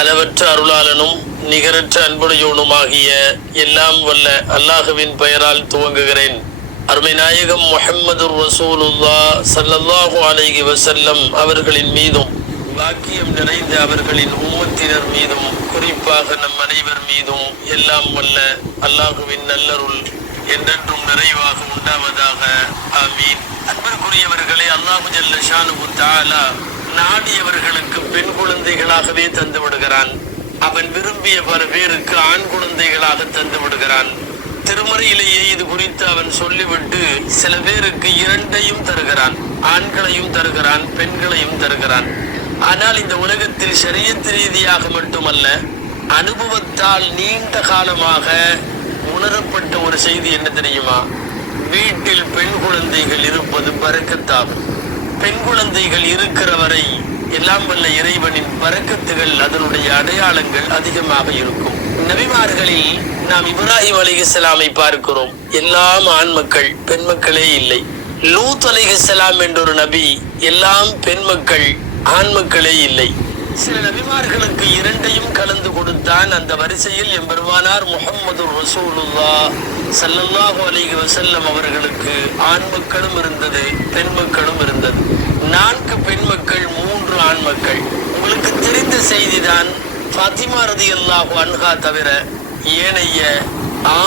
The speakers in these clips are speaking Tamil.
அளவற்ற அருளாளனும் நிகரற்ற அன்புடையோனுமாகிய எல்லாம் வல்ல அல்லாஹுவின் பெயரால் துவங்குகிறேன். அருமை நாயகம் முஹம்மது ரசூலுல்லா சல்லல்லாஹு அலைகி வசல்லம் அவர்களின் மீதும் பாக்கியம் நிறைந்த அவர்களின் உம்மத்தினர் மீதும் குறிப்பாக நம் அனைவர் மீதும் எல்லாம் வல்ல அல்லாஹுவின் நல்லருள் என்றென்றும் நிறைவாக உண்டாவதாக. ஆமீன். அன்பிற்குரியவர்களே அல்லாஹு ஜல்ல ஷானுஹு தாலா நாடியவர்களுக்கு பெண் குழந்தைகளாகவே தந்து விடுகிறான். அவன் விரும்பிய பல பேருக்கு ஆண் குழந்தைகளாக தந்து விடுகிறான். திருமறையிலேயே இது குறித்து அவன் சொல்லிவிட்டு சில பேருக்கு இரண்டையும் தருகிறான். ஆண்களையும் தருகிறான் பெண்களையும் தருகிறான். ஆனால் இந்த உலகத்தில் சரியத் ரீதியாக மட்டுமல்ல அனுபவத்தால் நீண்ட காலமாக உணரப்பட்ட ஒரு செய்தி என்ன தெரியுமா? வீட்டில் பெண் குழந்தைகள் இருப்பது பறக்கத்தாகும். பெண் குழந்தைகள் இருக்கிற வரை எல்லாம் வல்ல இறைவனின் பறக்கத்துகள் அதனுடைய அடையாளங்கள் அதிகமாக இருக்கும். நபிமார்களில் நாம் இப்ராஹிம் அலிகலாமை பார்க்கிறோம். எல்லாம் ஆண் மக்கள் பெண் மக்களே இல்லை. லூத் அலிகலாம் என்றொரு நபி எல்லாம் பெண் மக்கள் ஆண் மக்களே இல்லை. சில நபிமார்களுக்கு இரண்டையும் கலந்து கொடுத்தான் அந்த வரிசையில் எம்பெருமானார் முகம்மது ரசூலுல்லா சல்லல்லாஹு அலைஹி வசல்லம் அவர்களுக்கு ஆண் மக்களும் இருந்தது பெண் மக்களும் இருந்தது. நான்கு பெண் மக்கள் மூன்று ஆண் மக்கள். உங்களுக்கு தெரிந்த செய்திதான் ஃபாத்திமா ரதியல்லாஹு அன்ஹா தவிர ஏனைய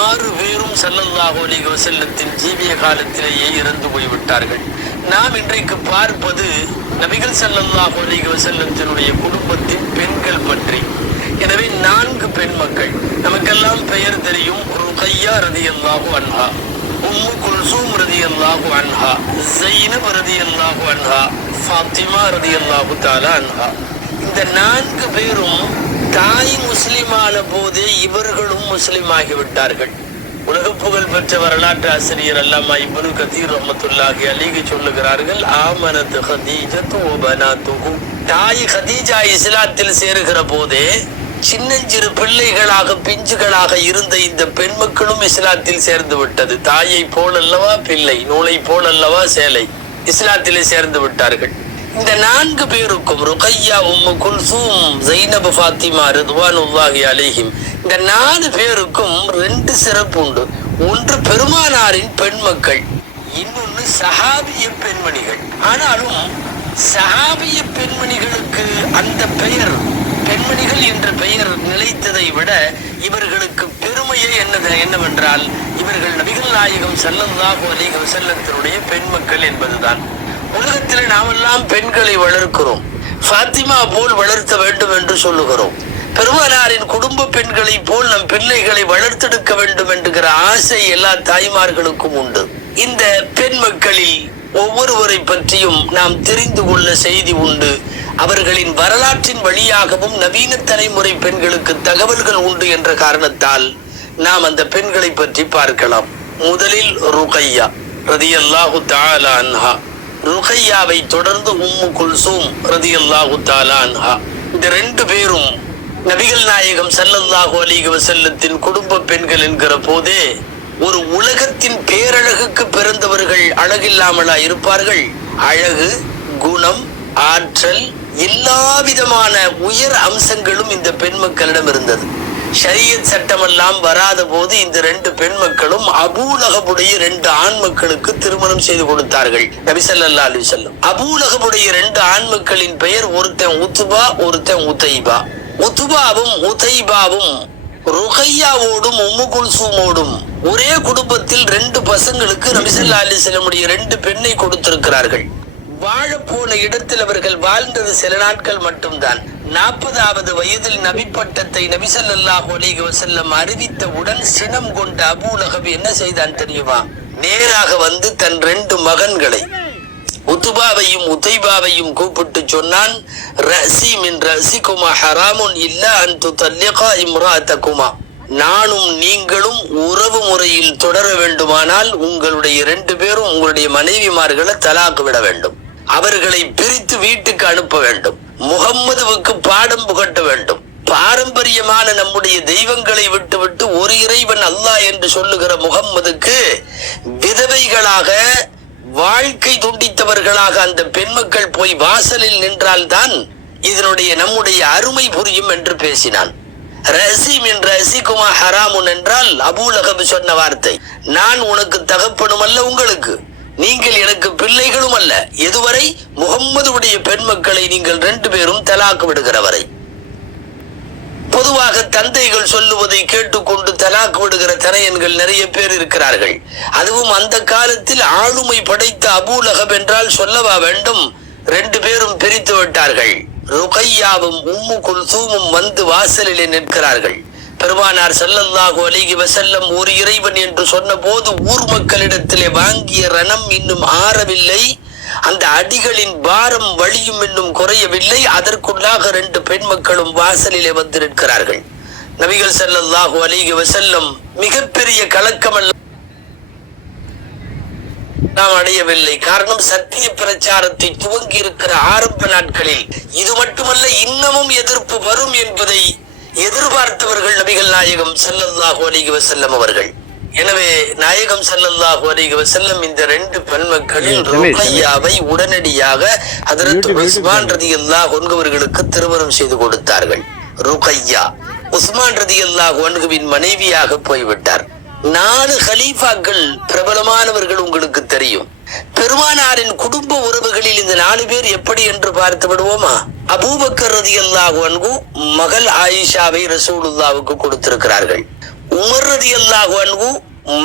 ஆறு பேரும் சல்லல்லாஹு அலைஹி வசல்லத்தின் ஜீவிய காலத்திலேயே இறந்து போய்விட்டார்கள். நாம் இன்றைக்கு பார்ப்பது நபிகள் ஸல்லல்லாஹு அலைஹி வஸல்லத்தினுடைய குடும்பத்தின் பெண்கள் பற்றி. எனவே நான்கு பெண் மக்கள். நமக்கெல்லாம் பெயர் தெரியும் ருகையா ரதியல்லாஹு அன்ஹா உம்மு குல்சூம் ரதியல்லாஹு அன்ஹா ஜைனப் ரதியல்லாஹு அன்ஹா ஃபாத்திமா ரதியல்லாஹு தாலா அன்ஹா. இந்த நான்கு பேரும் தாய் முஸ்லிமான போதே இவர்களும் முஸ்லிம் ஆகிவிட்டார்கள் உலக புகழ் பெற்ற வரலாற்று ஆசிரியர் அல்லாமா இப்னு கதீர் ரஹமத்துல்லாஹி அலிஹி சொல்லுகிறார்கள் ஆமனத் ஹதீஜத்து வ தாய் ஹதீஜா இஸ்லாத்தில் சேருகிற போதே சின்னஞ்சிறு பிள்ளைகளாக பிஞ்சுகளாக இருந்த இந்த பெண் மக்களும் இஸ்லாத்தில் சேர்ந்து விட்டது. தாயை போலல்லவா பிள்ளை நூலை போலல்லவா சேலை இஸ்லாத்திலே சேர்ந்து விட்டார்கள். இந்த நான்கு பேருக்கும் ருகையா உம்மு குல்சூம் ஜைனப் ஃபாத்திமா ரிதுவானுல்லாஹி அலைஹிம். இந்த நாலு பேருக்கும் ரெண்டு சிறப்பு உண்டு. ஒன்று பெருமானாரின் பெண் மக்கள் இன்னொன்று சஹாபிய பெண்மணிகள். ஆனாலும் சஹாபிய பெண்மணிகளுக்கு அந்த பெயர் பெண்மணிகள் என்ற பெயர் நிலைத்ததை விட இவர்களுக்கு பெருமையே என்னது என்னவென்றால் இவர்கள் நபிகள் நாயகம் ஸல்லல்லாஹு அலிகம் செல்லத்தினுடைய பெண் மக்கள் என்பதுதான். உலகத்தில் நாமெல்லாம் பெண்களை வளர்க்கிறோம். ஃபாத்திமா போல் வளர்த்த வேண்டும் என்று சொல்லுகிறோம். பெருமானாரின் குடும்ப பெண்களை போல் நம் பிள்ளைகளை வளர்த்தெடுக்க வேண்டும் என்கிற ஆசை எல்லா தாய்மார்களுக்கும் உண்டு. இந்த பெண் மக்களில் ஒவ்வொருவரை பற்றியும் நாம் தெரிந்து கொள்ள செய்தி உண்டு. அவர்களின் வரலாற்றின் வழியாகவும் நவீன தலைமுறை பெண்களுக்கு தகவல்கள் உண்டு என்ற காரணத்தால் நாம் அந்த பெண்களை பற்றி பார்க்கலாம். முதலில் ருகையா ரதியல்லாஹு தாலா அன்ஹா. ருகையாவை தொடர்ந்து உம்மு குல்சூம் ரதியல்லாஹு தஆலா அன்ஹா. இந்த ரெண்டு பேரும் நபிகள் நாயகம் சல்லல்லாஹு அலிக வசல்லத்தின் குடும்ப பெண்கள் என்கிற போதே ஒரு உலகத்தின் பேரழகுக்கு பிறந்தவர்கள் அழகில்லாமலா இருப்பார்கள். அழகு குணம் ஆற்றல் எல்லா விதமான உயர் அம்சங்களும் இந்த பெண் மக்களிடம் இருந்தது. ஷரியத் சட்டமெல்லாம் வராத போது இந்த ரெண்டு பெண் மக்களும் அபூலகபுடைய ரெண்டு ஆண் மக்களுக்கு திருமணம் செய்து கொடுத்தார்கள். நபிசல்லா அலி சொல்லம் அபூலகபுடைய ரெண்டு ஆண் மக்களின் பெயர் ஒருத்தன் உத்துபா ஒருத்தன் உதைபா. உத்துபாவும் உதைபாவும் ருகையாவோடும் உம்மு குல்சூமோடும் ஒரே குடும்பத்தில் ரெண்டு பசங்களுக்கு நபிசல்லா அலி செல்லமுடைய ரெண்டு பெண்ணை கொடுத்திருக்கிறார்கள். வாழ போன இடத்தில் அவர்கள் வாழ்ந்தது சில நாட்கள் மட்டும்தான். நாற்பதாவது வயதில் நபி பட்டத்தை நபி ஸல்லல்லாஹு அலைஹி அறிவித்தவுடன் சினம் கொண்ட அபூலகப் என்ன செய்தான் தெரியுமா? நேராக வந்து தன் ரெண்டு மகன்களை உத்துபாவையும் உதைபாவையும் கூப்பிட்டு சொன்னான் ரசி மின் ரசிகுமா ஹராமுன் இல்ல அன் துதல்லிகா இம்ராத்தகுமா. நானும் நீங்களும் உறவு முறையில் தொடர வேண்டுமானால் உங்களுடைய ரெண்டு பேரும் உங்களுடைய மனைவிமார்களை தலாக்கு விட வேண்டும். அவர்களை பிரித்து வீட்டுக்கு அனுப்ப வேண்டும். முகம்மதுவுக்கு பாடம் புகட்ட வேண்டும். பாரம்பரியமான நம்முடைய தெய்வங்களை விட்டுவிட்டு ஒரு இறைவன் அல்லாஹ் என்று சொல்லுகிற முகம்மதுக்கு விதவைகளாக வாழ்க்கை துண்டித்தவர்களாக அந்த பெண் மக்கள் போய் வாசலில் நின்றால்தான் இதனுடைய நம்முடைய அருமை புரியும் என்று பேசினான். ரசீம் என்ற ரசிகுமா ஹராமுன் என்றால் அபூலகம் சொன்ன வார்த்தை. நான் உனக்கு தகப்பனும் அல்ல உங்களுக்கு. நீங்கள் எனக்கு பிள்ளைகளும் அல்ல. எதுவரை? முகம்மதுடைய பெண் மக்களை நீங்கள் ரெண்டு பேரும் தலாக்கு விடுகிற வரை பொதுவாக தந்தைகள் சொல்லுவதை கேட்டுக்கொண்டு தலாக்கு விடுகிற தனையன்கள் நிறைய பேர் இருக்கிறார்கள். அதுவும் அந்த காலத்தில் ஆளுமை படைத்த அபூலகம் என்றால் சொல்லவா வேண்டும்? ரெண்டு பேரும் பிரித்து விட்டார்கள். ருகையாவும் உம்மு குல்சூமும் வந்து வாசலிலே நிற்கிறார்கள். பெருமானார் செல்லல்லாஹு அலிகி வசல்லம் ஒரு இறைவன் என்று சொன்ன போது ஊர் மக்களிடத்திலே வாங்கிய ரணம் இன்னும் ஆறவில்லை. அந்த அடிகளின் பாரம் வழியும் இன்னும் குறையவில்லை. அதற்குள்ளாக ரெண்டு பெண் மக்களும் வாசலிலே வந்து நிற்கிறார்கள் நபிகள் ஸல்லல்லாஹு அலைஹி வசல்லம் மிகப்பெரிய கலக்கமல்ல நாம் அடையவில்லை. காரணம் சத்திய பிரச்சாரத்தை துவங்கி இருக்கிற ஆரம்ப நாட்களில். இது மட்டுமல்ல இன்னமும் எதிர்ப்பு வரும் என்பதை எதிர்பார்த்தவர்கள் நபிகள் நாயகம் ஸல்லல்லாஹு அலைஹி வஸல்லம் அவர்கள். எனவே நாயகம் ஸல்லல்லாஹு அலைஹி வஸல்லம் இந்த ரெண்டு பெண் மக்களில் ஏய், தம்பி, ருக்கையாவை உடனடியாக YouTube உஸ்மான் ரதியல்லாஹு அன்ஹுவர்களுக்கு திருமணம் செய்து கொடுத்தார்கள். ருக்கையா உஸ்மான் ரதியல்லாஹு அன்ஹுவின் மனைவியாக போய்விட்டார். நாலு ஹலீஃபாக்கள் பிரபலமானவர்கள் உங்களுக்கு தெரியும். பெருமானாரின் குடும்ப உறவுகளில் இந்த நாலு பேர் எப்படி என்று பார்த்து விடுவோமா? அபூபக்கர் ரதியல்லாஹு அன்பு மகள் ஆயிஷாவை ரசூலுல்லாவுக்கு கொடுத்திருக்கிறார்கள். உமர் ரதியல்லாஹு அன்பு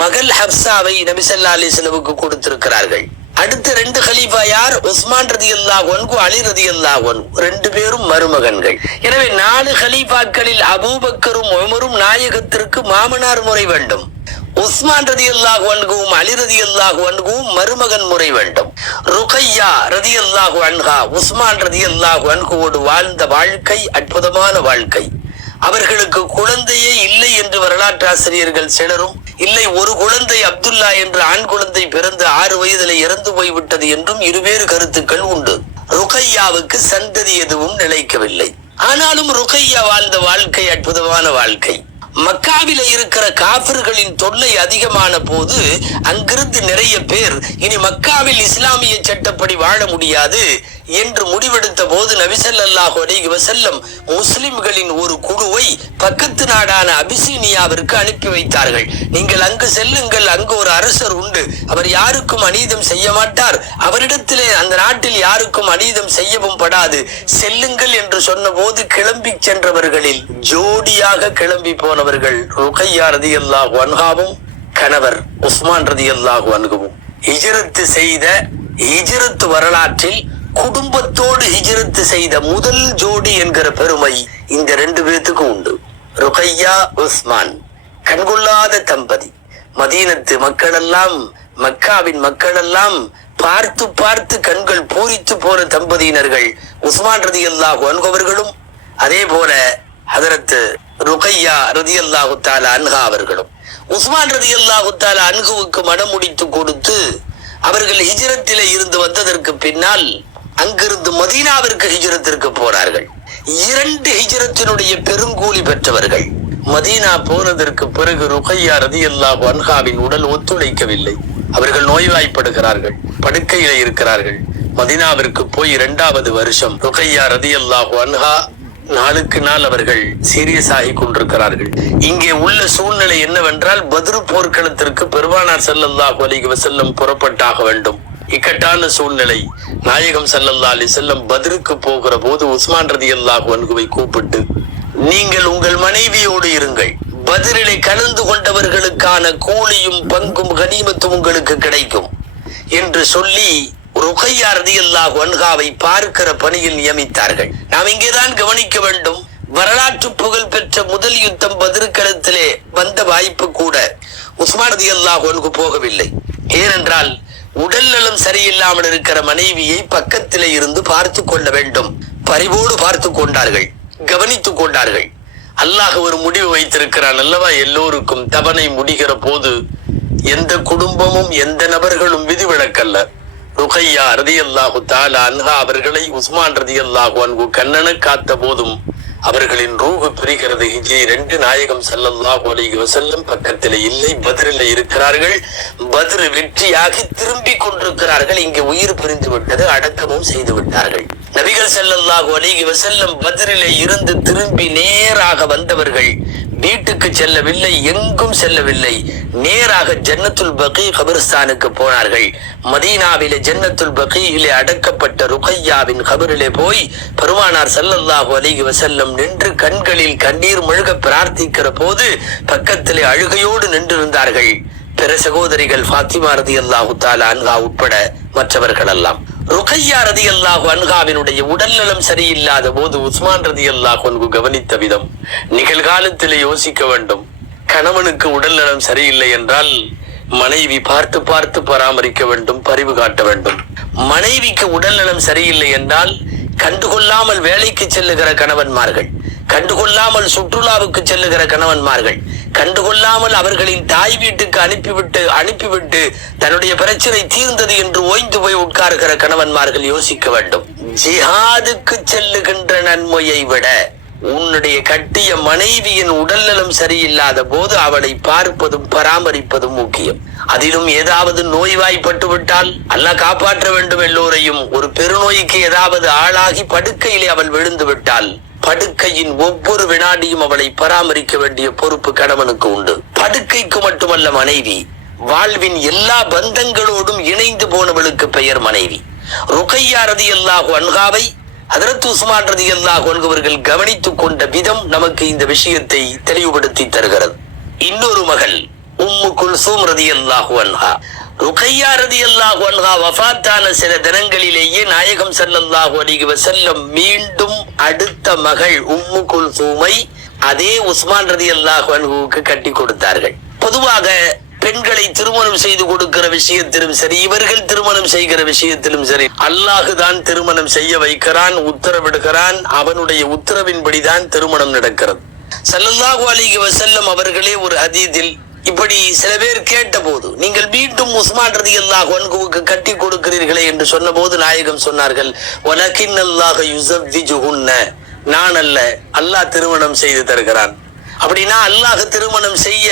மகள் ஹப்சாவை நபிசல்லா ஸல்லல்லாஹு கொடுத்திருக்கிறார்கள். அடுத்த ரெண்டு ஹலீஃபா யார்? உஸ்மான் ரதி அல்லா ஒன்கு அலி ரதி அல்லா ஒன்கு ரெண்டு பேரும் மருமகன்கள். எனவே நாலு ஹலீஃபாக்களில் அபூபக்கரும் உமரும் நாயகத்திற்கு மாமனார் முறை வேண்டும். உஸ்மான் ரதி அல்லாஹ் அன்ஹுவும் அலி ரதியல்லாஹு அன்ஹுவும் மருமகன் முறை வேண்டும். ருகையா ரதி அல்லாஹ் அன்ஹா உஸ்மான் ரதி அல்லாஹ் அன்குவோடு வாழ்ந்த வாழ்க்கை அற்புதமான வாழ்க்கை. அவர்களுக்கு குழந்தையே இல்லை என்று வரலாற்று ஆசிரியர்கள் சிலரும் இல்லை ஒரு குழந்தை அப்துல்லா என்ற ஆண் குழந்தை பிறந்து ஆறு வயதில் இறந்து போய்விட்டது என்றும் இருவேறு கருத்துக்கள் உண்டு. ருகையாவுக்கு சந்ததி எதுவும் நிலைக்கவில்லை. ஆனாலும் ருகையா வாழ்ந்த வாழ்க்கை அற்புதமான வாழ்க்கை. மக்காவில இருக்கிற காபிர்களின் தொல்லை அதிகமான போது அங்கிருந்து நிறைய பேர் இனி மக்காவில் இஸ்லாமிய சட்டப்படி வாழ முடியாது. என்று முடிவெடுத்த போது நபிசல்லாஹு அலைஹி வசல்லம் முஸ்லிம்களின் ஒரு குழுவை பக்கத்து நாடான அபிசீனியாவிற்கு அனுப்பி வைத்தார்கள். நீங்கள் அங்கு செல்லுங்கள் அங்கு ஒரு அரசர் உண்டு. அவர் யாருக்கும் அநீதம் செய்ய மாட்டார். அவரிடத்திலே அந்த நாட்டில் யாருக்கும் அநீதம் செய்யவும் படாது. செல்லுங்கள் என்று சொன்னபோது கிளம்பி சென்றவர்களில் ஜோடியாக கிளம்பி போனவர்கள் ருகையா ரதியல்லாஹு அன்ஹாவும் கணவர் உஸ்மான் ரதி அல்லாஹ் அன்ஹுவும். ஹிஜ்ரத்து செய்த ஹிஜ்ரத்து வரலாற்றில் குடும்பத்தோடு ஹிஜரத்து செய்த முதல் ஜோடி என்கிற பெருமை இந்த ரெண்டு பேர்த்துக்கும் உண்டு. ருகையா உஸ்மான். கண்கொள்ளாத தம்பதி. மதீனத்து மக்களெல்லாம் மக்காவின் மக்களெல்லாம் பார்த்து பார்த்து கண்கள் பூரித்து போன தம்பதியினர்கள் உஸ்மான் ரதி அல்லாஹு அன்கவர்களும் அதே போல ஹதரத்து ருகையா ரதி அல்லாஹு தாலா அன்ஹா அவர்களும். உஸ்மான் ரதி அல்லாஹு தாலா அன்குவுக்கு மனம் முடித்து கொடுத்து அவர்கள் ஹிஜரத்தில இருந்து வந்ததற்கு பின்னால் அங்கிருந்து மதீனாவிற்கு ஹிஜரத்திற்கு போனார்கள். இரண்டு ஹிஜரத்தினுடைய பெருங்கூலி பெற்றவர்கள். மதீனா போனதற்கு பிறகு ருகையா ரதியல்லாஹு வன்ஹாவின் உடல் ஒத்துழைக்கவில்லை. அவர்கள் நோய்வாய்ப்படுகிறார்கள் படுக்கையில இருக்கிறார்கள். மதீனாவிற்கு போய் இரண்டாவது வருஷம் ருகையா ரதியல்லாஹு வன்ஹா நாளுக்கு நாள் அவர்கள் சீரியஸ் ஆகி கொண்டிருக்கிறார்கள். இங்கே உள்ள சூழ்நிலை என்னவென்றால் பதிரு போர்க்களத்திற்கு பெருமானார் செல்லல்லாஹு அலிக வசல்லம் புறப்பட்டாக வேண்டும். இக்கட்டான சூழ்நிலை. நாயகம் சல்லல்லா அலி செல்லம் பத்ருக்கு போகிற போது உஸ்மான் ரதி அல்லாஹ் அன்ஹுவை கூப்பிட்டு நீங்கள் உங்கள் மனைவியோடு இருங்கள். பதிலிலே கலந்து கொண்டவர்களுக்கான கூலியும் பங்கும் கனிமத்தும் உங்களுக்கு கிடைக்கும். என்று சொல்லி ருகையா ரதியல்லாஹு வன்காவை பார்க்கிற பணியில் நியமித்தார்கள். நாம் இங்கேதான் கவனிக்க வேண்டும். வரலாற்று புகழ் பெற்ற முதல் யுத்தம் பதிர்கலத்திலே வந்த வாய்ப்பு கூட உஸ்மான் ரதியல்லாஹு அன்ஹு போகவில்லை. ஏனென்றால் உடல் நலம் சரியில்லாமல் இருக்கிற மனைவியை பக்கத்திலே இருந்து பார்த்து கொள்ள வேண்டும். பரிவோடு பார்த்து கொண்டார்கள். கவனித்துக் கொண்டார்கள். அல்லாஹ் ஒரு முடிவு வைத்திருக்கிறான். அல்லவா? எல்லோருக்கும் தவணை முடிகிற போது எந்த குடும்பமும் எந்த நபர்களும் விதிவிலக்கல்ல. ருகையா ரதி அல்லாஹு தாலா அன்ஹா அவர்களை உஸ்மான் ரதி அல்லாஹு அன்பு கண்ணன காத்த போதும் அவர்களின் ரூகு பிரிகிறது. ஹிஜ்ரி ரெண்டு நாயகம் ஸல்லல்லாஹு அலைஹி வசல்லம் பக்கத்தில் இல்லை பதிரில் இருக்கிறார்கள். பதிர் வெற்றியாகி திரும்பி கொண்டிருக்கிறார்கள். இங்கு உயிர் பிரிந்து விட்டது அடக்கமும் செய்து விட்டார்கள். நபிகள் ஸல்லல்லாஹு அலைஹி வசல்லம் பதிரிலே இருந்து திரும்பி நேராக வந்தவர்கள் வீட்டுக்கு செல்லவில்லை எங்கும் செல்லவில்லை. நேராக ஜன்னத்துல் பகி கபிரிஸ்தானுக்கு போனார்கள். மதீனாவிலே ஜன்னத்துல் பகீயிலே அடக்கப்பட்ட ருகையாவின் கபிரிலே போய் பெருமானார் ஸல்லல்லாஹு வசல்லம் நாம் நின்று கண்களில் கண்ணீர் முழுக பிரார்த்திக்கிற போது பக்கத்திலே அழுகையோடு நின்றிருந்தார்கள். பிற சகோதரிகள் ஃபாத்திமா ரதியல்லாஹு தஆலா அன்ஹா உட்பட மற்றவர்கள் எல்லாம் ருகையா ரதி அல்லாஹு அன்ஹாவினுடைய உடல் நலம் சரியில்லாத போது உஸ்மான் ரதி அல்லாஹு கவனித்த விதம் நிகழ்காலத்திலே யோசிக்க வேண்டும். கணவனுக்கு உடல் நலம் சரியில்லை என்றால் மனைவி பார்த்து பார்த்து பராமரிக்க வேண்டும் பரிவு காட்ட வேண்டும். மனைவிக்கு உடல் நலம் சரியில்லை என்றால் கண்டுகொள்ளாமல் வேலைக்கு செல்லுகிற கணவன்மார்கள் கண்டுகொள்ளாமல் சுற்றுலாவுக்கு செல்லுகிற கணவன்மார்கள் கண்டுகொள்ளாமல் அவர்களின் தாய் வீட்டுக்கு அனுப்பிவிட்டு அனுப்பிவிட்டு தன்னுடைய பிரச்சனை தீர்ந்தது என்று ஓய்ந்து போய் உட்காருகிற கணவன்மார்கள் யோசிக்க வேண்டும். ஜிஹாதுக்கு செல்லுகின்ற நன்மையை விட உன்னுடைய கட்டிய மனைவியின் உடல்நலம் சரியில்லாத போது அவளை பார்ப்பதும் பராமரிப்பதும் முக்கியம். அதிலும் ஏதாவது நோய்வாய்ப்பட்டு விட்டால் அல்லாஹ் காப்பாற்ற வேண்டும் எல்லோரையும். ஒரு பெருநோய்க்கு ஏதாவது ஆளாகி படுக்கையிலே அவள் விழுந்து விட்டால் படுக்கையின் ஒவ்வொரு வினாடியும் அவளை பராமரிக்க வேண்டிய பொறுப்பு கணவனுக்கு உண்டு. படுக்கைக்கு மட்டுமல்ல மனைவி வாழ்வின் எல்லா பந்தங்களோடும் இணைந்து போனவளுக்கு பெயர் மனைவி. ருகையாரதி அல்லாஹு அன்ஹாவை அதரத்து உஸ்மான் ரதியல்லாஹு அன்ஹுவர்கள் கவனித்துக் கொண்ட விதம் நமக்கு இந்த விஷயத்தை தெளிவுபடுத்தி தருகிறது. இன்னொரு மகள் உம்மு குல்சூம் ரதியல்லாஹு அன்ஹா. ருக்கையா ரதி அல்லாஹு அன்ஹா வஃத்தான சில தினங்களிலேயே நாயகம் ஸல்லல்லாஹு அலைஹி வஸல்லம் மீண்டும் அடுத்த மகள் உம்மு குல்சூமை அதே உஸ்மான் ரதி அல்லாஹு அன்ஹுவுக்கு கட்டி கொடுத்தார்கள். பொதுவாக பெண்களை திருமணம் செய்து கொடுக்கிற விஷயத்திலும் சரி இவர்கள் திருமணம் செய்கிற விஷயத்திலும் சரி அல்லாஹு தான் திருமணம் செய்ய வைக்கிறான் உத்தரவிடுகிறான் அவனுடைய உத்தரவின்படிதான் திருமணம் நடக்கிறது. சல்லல்லாஹு அலிகி வசல்லம் அவர்களே ஒரு அதீதில் இப்படி சில பேர் கேட்டபோது நீங்கள் மீண்டும் உஸ்மான் ரதியல்லாஹு ஒன்குவுக்கு கட்டி கொடுக்கிறீர்களே என்று சொன்னபோது நாயகம் சொன்னார்கள் வலக்கின் அல்லாஹ் யுஸவ்விஜுஹுன்ன. நான் அல்ல அல்லாஹ் திருமணம் செய்து தருகிறான். அப்படின்னா அல்லாஹ் திருமணம் செய்ய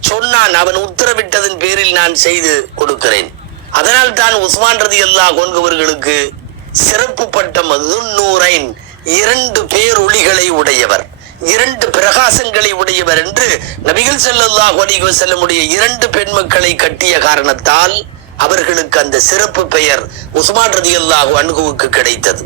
சொன்னான் அவன் உத்தரவிட்டதன் பேரில் நான் செய்து கொடுக்கிறேன். அதனால் தான் உஸ்மான் ரதி அல்லா கொன்கவர்களுக்கு சிறப்பு பட்டம் நூறைன் இரண்டு பேரொளிகளை உடையவர் இரண்டு பிரகாசங்களை உடையவர் என்று நபிகள் செல்லல்லா ஒலிக செல்லமுடைய இரண்டு பெண் மக்களை கட்டிய காரணத்தால் அவர்களுக்கு அந்த சிறப்பு பெயர் உஸ்மான் ரதியல்லாஹு அன்குவுக்கு கிடைத்தது.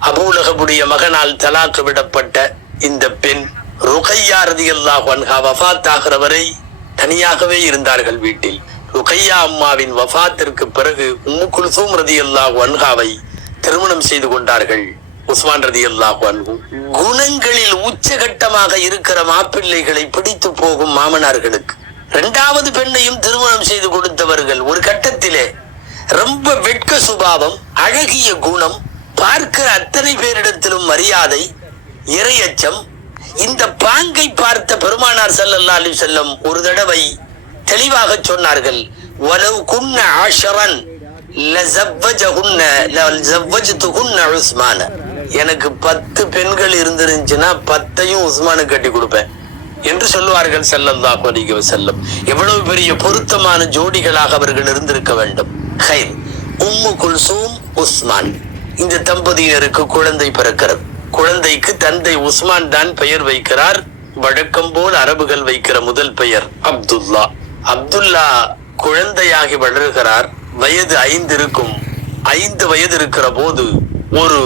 அபூலகபுடைய மகனால் தலாக்கு விடப்பட்ட இந்த பெண் ருகையா ரதி அல்லாஹு அன்ஹா வஃத் ஆகிறவரை தனியாகவே இருந்தார்கள் வீட்டில். ருகையா அம்மாவின் வஃபாத்திற்கு பிறகு உம்மு குல்சூம் ரதியல்லாஹு அன்ஹாவை திருமணம் செய்து கொண்டார்கள். உஸ்மான் ரதியல்லாஹு குணங்களில் உச்சகட்டமாக இருக்கிற மாப்பிள்ளைகளை பிடித்து போகும் மாமனார்களுக்கு இரண்டாவது பெண்ணையும் திருமணம் செய்து கொடுத்தவர்கள் ஒரு கட்டத்திலே ரொம்ப வெட்க சுபாவம் அழகிய குணம் பார்க்கிற அத்தனை பேரிடத்திலும் மரியாதை இரையச்சம் இந்த பாங்கை பார்த்த பெருமானார் செல்லல்லா அலி செல்லம் ஒரு தடவை தெளிவாக சொன்னார்கள் வலவு குன்ன ஆஷரன் எனக்கு பத்து பெண்கள் இருந்திருந்துச்சுன்னா பத்தையும் உஸ்மானு கட்டி கொடுப்பேன் என்று சொல்லுவார்கள் ஸல்லல்லாஹு அலைஹி செல்லம் எவ்வளவு பெரிய பொருத்தமான ஜோடிகளாக அவர்கள் இருந்திருக்க வேண்டும். ஹைர் உம்மு குல்சூம் உஸ்மான். இந்த தம்பதியினருக்கு குழந்தை பிறக்கிறது. குழந்தைக்கு தந்தை உஸ்மான் தான் பெயர் வைக்கிறார். வழக்கம் போல் அரபுகள் வைக்கிற முதல் பெயர் அப்துல்லா. அப்துல்லா குழந்தையாகி வளர்கிறார். வயது ஐந்து இருக்கும். ஐந்து வயது இருக்கிற போது ஒரு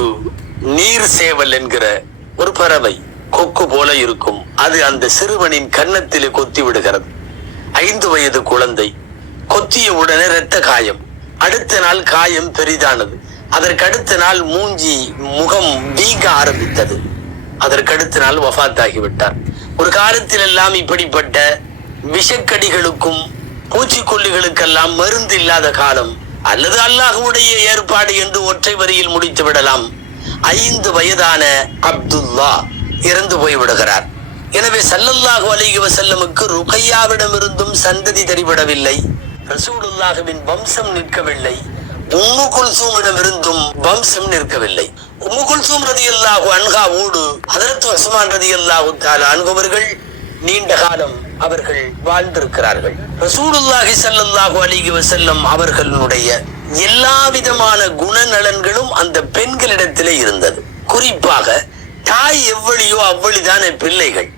நீர் சேவல் என்கிற ஒரு பறவை கொக்கு போல இருக்கும். அது அந்த சிறுவனின் கன்னத்திலே கொத்தி விடுகிறது. ஐந்து வயது குழந்தை கொத்திய உடனே இரத்த காயம். அடுத்த நாள் காயம் பெரிதானது. அதற்கடுத்த நாள் மூஞ்சி முகம் வீங்க ஆரம்பித்தது. அதற்கடுத்த நாள் வஃபாத்தாகி விட்டார் ஒரு காலத்தில் எல்லாம் இப்படிப்பட்ட விஷக்கடிகளுக்கும் பூச்சிக்கொல்லிகளுக்கெல்லாம் மருந்து இல்லாத காலம் அல்லது அல்லாஹுடைய ஏற்பாடு என்று ஒற்றை வரியில் முடித்து விடலாம். ஐந்து வயதான அப்துல்லா இறந்து போய் விடுகிறார். எனவே சல்லல்லாஹு அலைஹி வசல்லமுக்கு ருகையாவிடமிருந்தும் சந்ததி தெரிவிடவில்லை ரசூலுல்லாஹுவின் வம்சம் நிற்கவில்லை. உம்மு குல்சூமிடமிருந்தும் வம்சம் நிற்கவில்லை. உம்மு குல்சூம் ரதியல்லாஹு அன்ஹாவோடு ஹதரத் உஸ்மான் ரதியல்லாஹு தால அன்ஹவர்கள் நீண்ட காலம் அவர்கள் வாழ்ந்திருக்கிறார்கள். ரசூலுல்லாஹி ஸல்லல்லாஹு அலிகி வசல்லம் அவர்களுடைய எல்லா விதமான குணநலன்களும் அந்த பெண்களிடத்திலே இருந்தது. குறிப்பாக தாய் எவ்வளியோ அவ்வளிதான பிள்ளைகள்.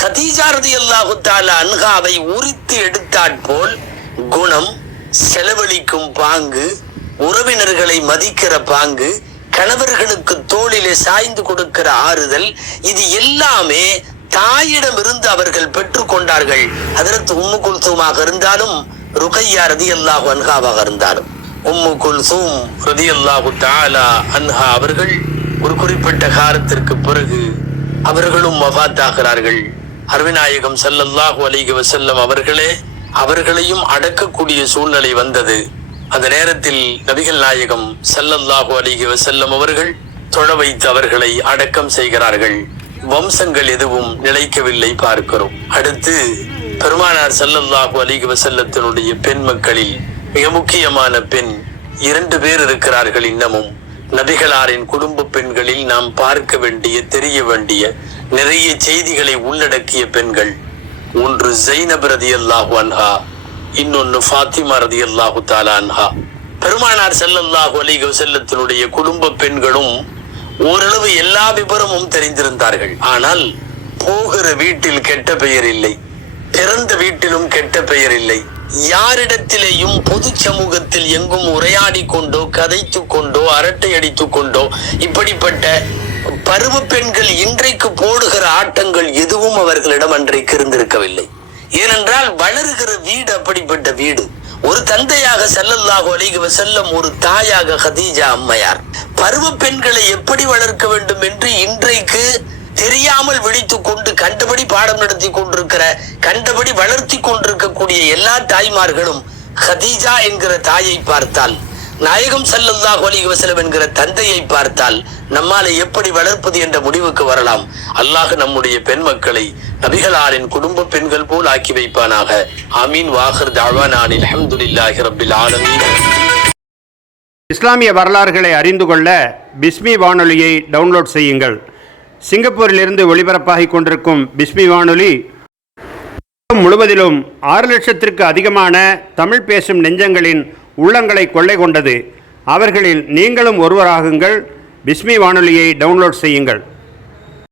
ஹதீஜா ரதியல்லாஹு தாலா அன்ஹாவை உரித்து எடுத்தாற் போல் குணம் செலவழிக்கும் பாங்கு உறவினர்களை மதிக்கிற பாங்கு கணவர்களுக்கு தோளிலே சாய்ந்து கொடுக்கிற ஆறுதல் இது எல்லாமே தாயிடம் இருந்து அவர்கள் பெற்றுக்கொண்டார்கள் அதற்கு உம்மு குல்சூமாக இருந்தாலும் ருகையா ரதி அல்லாஹு அன்ஹாவாக இருந்தாலும். உம்மு குல்சூம் ரதி அல்லாஹு தாலா அன்ஹா அவர்கள் ஒரு குறிப்பிட்ட காலத்திற்கு பிறகு அவர்களும் வஃபாத்தாகிறார்கள் அருவிநாயகம் சல்லல்லாஹு அலிக வசல்லம் அவர்களே அவர்களையும் அடக்கக்கூடிய சூழ்நிலை வந்தது. அந்த நேரத்தில் நபிகள் நாயகம் ஸல்லல்லாஹு அலைஹி வஸல்லம் அவர்கள் தொழ வைத்து அவர்களை அடக்கம் செய்கிறார்கள். வம்சங்கள் எதுவும் நிலைக்கவில்லை பார்க்கிறோம். அடுத்து பெருமானார் ஸல்லல்லாஹு அலைஹி வசல்லத்தினுடைய பெண் மக்களில் மிக முக்கியமான பெண் இரண்டு பேர் இருக்கிறார்கள் இன்னமும். நபிகளாரின் குடும்ப பெண்களில் நாம் பார்க்க வேண்டிய தெரிய வேண்டிய நிறைய செய்திகளை உள்ளடக்கிய பெண்கள். ஒன்று ஜைனப் ரதியல்லாஹு அன்ஹா இன்னொன்னு ஃபாத்திமா ரதியல்லாஹு தாலா அன்ஹா. பெருமானார் செல்லல்லாஹு அலிக செல்லத்தினுடைய குடும்ப பெண்களும் ஓரளவு எல்லா விபரமும் தெரிந்திருந்தார்கள். ஆனால் போகிற வீட்டில் கெட்ட பெயர் இல்லை. பிறந்த வீட்டிலும் கெட்ட பெயர் இல்லை. யாரிடத்திலேயும் பொது சமூகத்தில் எங்கும் உரையாடி கொண்டோ கதைத்து கொண்டோ அரட்டை அடித்து கொண்டோ இப்படிப்பட்ட பருவ பெண்கள் இன்றைக்கு போடுகிற ஆட்டங்கள் எதுவும் அவர்களிடம் அன்றைக்கு இருந்திருக்கவில்லை. ஏனென்றால் வளருகிற வீடு அப்படிப்பட்ட வீடு. ஒரு தந்தையாக ஸல்லல்லாஹு அலைஹி செல்லும் ஒரு தாயாக ஹதீஜா அம்மையார். பருவ பெண்களை எப்படி வளர்க்க வேண்டும் என்று இன்றைக்கு தெரியாமல் விழித்துக் கொண்டு கண்டபடி பாடம் நடத்தி கொண்டிருக்கிற கண்டபடி வளர்த்தி கொண்டிருக்கக்கூடிய எல்லா தாய்மார்களும் ஹதீஜா என்கிற தாயை பார்த்தால் நாயகம் ஸல்லல்லாஹு அலைஹி வசலம் என்கிற தந்தையை பார்த்தால் நம்மாலை எப்படி வளர்ப்பது என்ற முடிவுக்கு வரலாம். அல்லாஹ் நம்முடைய பெண் மக்களை நபிகளாரின் குடும்ப பெண்கள் போல் ஆக்கி வைப்பானாக. அமீன் வாஹர் தாவானானில் அஹமதுல்லாஹி ரபில் ஆலமீன். இஸ்லாமிய வரலாறுகளை அறிந்து கொள்ள பிஸ்மி வானொலியை டவுன்லோட் செய்யுங்கள். சிங்கப்பூரிலிருந்து ஒளிபரப்பாகிக் கொண்டிருக்கும் பிஸ்மி வானொலி முழுவதிலும் ஆறு லட்சத்திற்கு அதிகமான தமிழ் பேசும் நெஞ்சங்களின் உள்ளங்களை கொள்ளை கொண்டது. அவர்களில் நீங்களும் ஒருவராகுங்கள். பிஸ்மி வானொலியை டவுன்லோட் செய்யுங்கள்.